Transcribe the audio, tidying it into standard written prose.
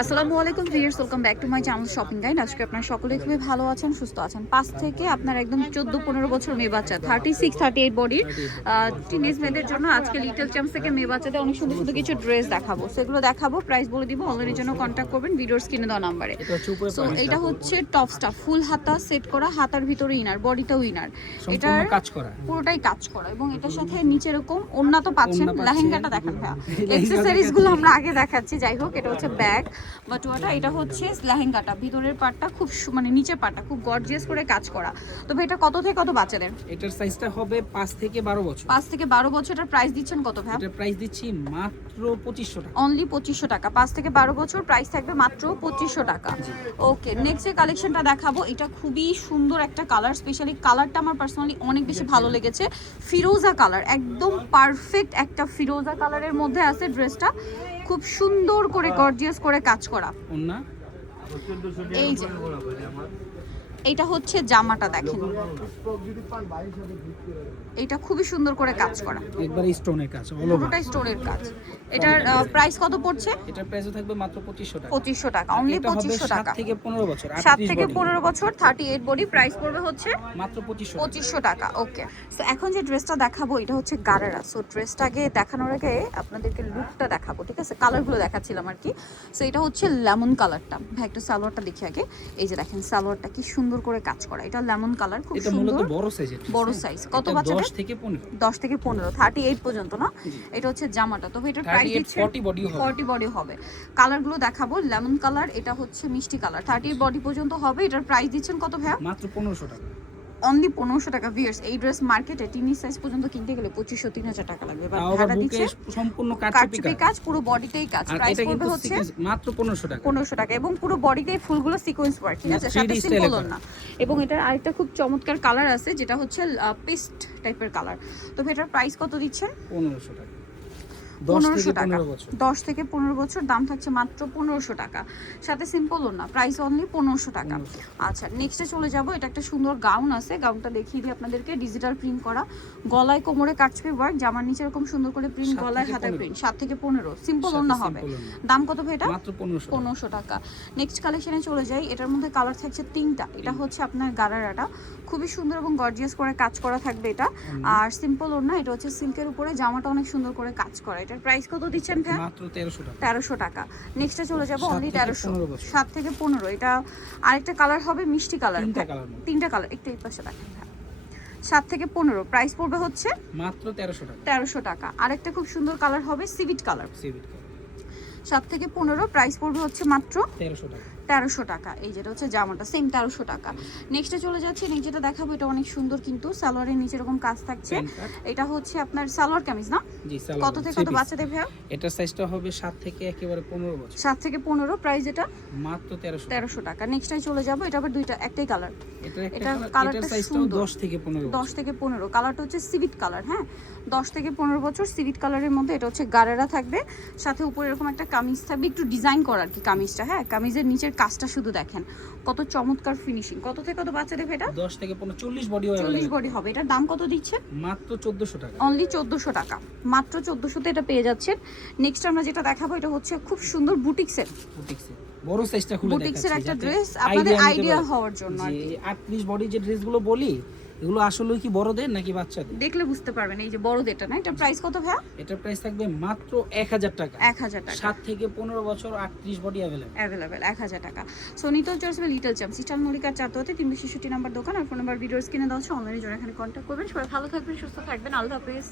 আসসালামু আলাইকুম viewers, welcome back to my channel shopping guide. আজকে আপনারা সকলে খুবই ভালো আছেন, সুস্থ আছেন। 5 থেকে আপনার একদম 14-15 বছর মেয়ে বাচ্চা 36-38 বডির টিনেজ মেয়েদের জন্য আজকে লিটল চ্যাম্পস থেকে মেয়ে বাচ্চাদের অনেক সুন্দর সুন্দর কিছু ড্রেস দেখাবো। সেগুলো দেখাবো, প্রাইস বলে দিব। অনলাইনের জন্য কন্ট্যাক্ট করবেন ভিডিওর স্ক্রিনে দেওয়া নাম্বারে। সো এটা হচ্ছে টপ স্টাফ, ফুল হাতা সেট করা, হাতার ভিতরে ইনার, বডিটাও ইনার, এটার কাজ করা, পুরোটাই কাজ করা। এবং এটার সাথে নিচে এরকম ওড়না তো পাচ্ছেন। লেহেঙ্গাটা দেখেন ভাইয়া, অ্যাকসেসরিজ গুলো আমরা আগে দেখাচ্ছি। যাই হোক, এটা হচ্ছে ব্যাগ বাটুয়াটা, এটা হচ্ছে লেহেঙ্গাটা, ভিতরের পার্টটা খুব মানে নিচের পার্টটা খুব গর্জিয়াস করে কাজ করা। তবে এটা কত থেকে কত বাচ্চাদের? এটার সাইজটা হবে 5 থেকে 12 বছর। 5 থেকে 12 বছর। এটার প্রাইস দিচ্ছেন কত ভাই? এটার প্রাইস দিচ্ছি মাত্র 2500 টাকা। অনলি 2500 টাকা। 5 থেকে 12 বছর, প্রাইস থাকবে মাত্র 2500 টাকা। ওকে, নেক্সট যে কালেকশনটা দেখাবো, এটা খুবই সুন্দর একটা কালার। স্পেশালি কালারটা আমার পার্সোনালি অনেক বেশি ভালো লেগেছে। ফিরোজা কালার, একদম পারফেক্ট একটা ফিরোজা কালারের মধ্যে আছে ড্রেসটা। খুব সুন্দর করে গর্জিয়াস করে কাজ করা। ওন্না এই যে এটা হচ্ছে জামাটা, দেখেন এটা খুবই সুন্দর করে কাজ করা, একবার স্টোনের কাজ, পুরোটা স্টোনের কাজ। এটার প্রাইস কত পড়ছে? এটার প্রাইস থাকবে মাত্র 2500 টাকা। 2500 টাকা, অনলি 2500 টাকা। 7 থেকে 15 বছর, 7 থেকে 15 বছর, 38 বডি, প্রাইস পড়বে হচ্ছে মাত্র 2500 টাকা। ওকে, সো এখন যে ড্রেসটা দেখাবো এটা হচ্ছে গারারা। সো ড্রেসটা আগে দেখানোর আগে আপনাদেরকে লুকটা দেখাবো, ঠিক আছে? কালারগুলো দেখাচ্ছিলাম আর কি। সো এটা হচ্ছে লেমন কালারটা। ভাই একটু সালোয়ারটা দেখি আগে। এই যে দেখেন সালোয়ারটা কি সুন্দর করে কাজ করা। এটা লেমন কালার, খুব এটা সুন্দর। মূলত বড় সাইজের, বড় সাইজ। কত বাচ্চাদের? 10 থেকে 15। 10 থেকে 15, 38 পর্যন্ত না? এটা হচ্ছে জামাটা। তো এটার প্রাইস দিচ্ছে 40 বডি হবে। 40 বডি হবে। কালারগুলো দেখাবো। লেমন কালার, এটা হচ্ছে মিষ্টি কালার, 38 বডি পর্যন্ত হবে। এটার প্রাইস দিচ্ছেন কত ভাইয়া? মাত্র 1500 টাকা। অনলি 1500 টাকা। ভিউয়ার্স, এই ড্রেস মার্কেটে টিনি সাইজ পর্যন্ত কিনতে গেলে 2500-3000 টাকা লাগবে। বাট ভাড়া দিচ্ছে সম্পূর্ণ কাটচুপি কাজ, পুরো বডিতেই কাজ। প্রাইস পড়বে হচ্ছে মাত্র 1500 টাকা। 1500 টাকা, এবং পুরো বডিতেই ফুলগুলো সিকোয়েন্স ওয়ার্ক, ঠিক আছে? সাথে সিম্পল না। এবং এটার আরেকটা খুব চমৎকার কালার আছে, যেটা হচ্ছে পেস্ট টাইপের কালার। তো এটার প্রাইস কত দিচ্ছেন? 1500 টাকা। 1500 টাকা। 10 থেকে 15 বছর, দাম থাকছে মাত্র 1500 টাকা। সাথে সিম্পল না, প্রাইস অনলি 1500 টাকা। আচ্ছা, নেক্সটে চলে যাব। এটা একটা সুন্দর গাউন আছে, গাউনটা দেখিয়ে দিই আপনাদেরকে। ডিজিটাল প্রিন্ট করা, গলায় কোমরে কাটছবি ওয়ার্ক, জামার নিচে এরকম সুন্দর করে প্রিন্ট, গলায় হাতের প্রিন্ট। 7 থেকে 15, সিম্পল না হবে। দাম কত ভাই এটা? মাত্র 1500 টাকা। নেক্সট কালেকশনে চলে যাই। এটার মধ্যে কালার থাকছে 3টা। এটা হচ্ছে আপনার গারারাটা, খুবই সুন্দর এবং গর্জিয়াস করে কাজ করা থাকবে এটা। আর সিম্পল না, এটা হচ্ছে সিল্কের উপরে, জামাটা অনেক সুন্দর করে কাজ করা। এটার প্রাইস কত দিচ্ছেন ভাই? মাত্র 1300 টাকা। 1300 টাকা। নেক্সটে চলে যাব, অনলি 1300। 7 থেকে 15। এটা আরেকটা কালার হবে মিষ্টি কালার। তিনটা কালার, একটু এই পাশে দেখেন ভাই। 7 থেকে 15, প্রাইস পড়বে হচ্ছে মাত্র 1300 টাকা। 1300 টাকা। আরেকটা খুব সুন্দর কালার হবে সিভিট কালার। 7 থেকে 15, প্রাইস পড়বে হচ্ছে মাত্র 1300 টাকা। 1300 টাকা। এই যেটা হচ্ছে জামাটা, সেম 1300 টাকা। নেক্সটে চলে যাচ্ছে। নেক্সট যেটা দেখাবো এটা অনেক সুন্দর, কিন্তু সালোয়ারের নিচে এরকম কাজ থাকছে। এটা হচ্ছে আপনার সালোয়ার কামিজ না? জি, সালোয়ার। কত থেকে কত বাচ্চাদের ভাই? এটা সাইজটা হবে 7 থেকে একেবারে 15 বছর। 7 থেকে 15, প্রাইস এটা মাত্র 1300 টাকা। নেক্সটে চলে যাব। এটা আবার দুইটা, একটাই কালার। এটা কালারটা সাইজটা 10 থেকে 15। 10 থেকে 15। কালারটা হচ্ছে সিভিট কালার। হ্যাঁ, 10 থেকে 15 বছর সিভিট কালারের মধ্যে। এটা হচ্ছে গারারা থাকবে, সাথে উপরে এরকম একটা কামিজ থাকবে, একটু ডিজাইন করা আর কি কামিজটা। হ্যাঁ, কামিজের নিচের কাজটা শুধু দেখেন কত চমৎকার ফিনিশিং। কত থেকে কত বাচ্চাদের এটা? 10 থেকে 15, 40 বডি হবে। 40 বডি হবে। এটার দাম কত দিচ্ছে? মাত্র 1400 টাকা। অনলি 1400 টাকা। মাত্র 1400 তে এটা পেয়ে যাচ্ছেন। নেক্সট আমরা যেটা দেখাবো, এটা হচ্ছে খুব সুন্দর বুটিক্সের। বড় সাইজটা খুলে দেখাচ্ছি। বুটিক্সের একটা ড্রেস, আপনাদের আইডিয়া হওয়ার জন্য আর কি। 38 বডি যে ড্রেসগুলো বলি, এগুলো আসলে কি বড়দের নাকি বাচ্চাদের? দেখলে বুঝতে পারবেন। এই যে বড়দেরটা না, এটা প্রাইস কত ভাইয়া? এটার প্রাইস থাকবে মাত্র 1000 টাকা। 1000 টাকা। 7 থেকে 15 বছর, 38 বডি अवेलेबल 1000 টাকা। সো নিতল চয়েস লিটল চ্যাম্পস, ইস্টার্ন মল্লিকার 4 366 নাম্বার দোকান। আর ফোন নাম্বার ভিডিওস কিনে দেওয়া হচ্ছে। অনলাইনে যারা এখানে কন্ট্যাক্ট করবেন। সবাই ভালো থাকবেন, সুস্থ থাকবেন। আল্লাহ হাফেজ।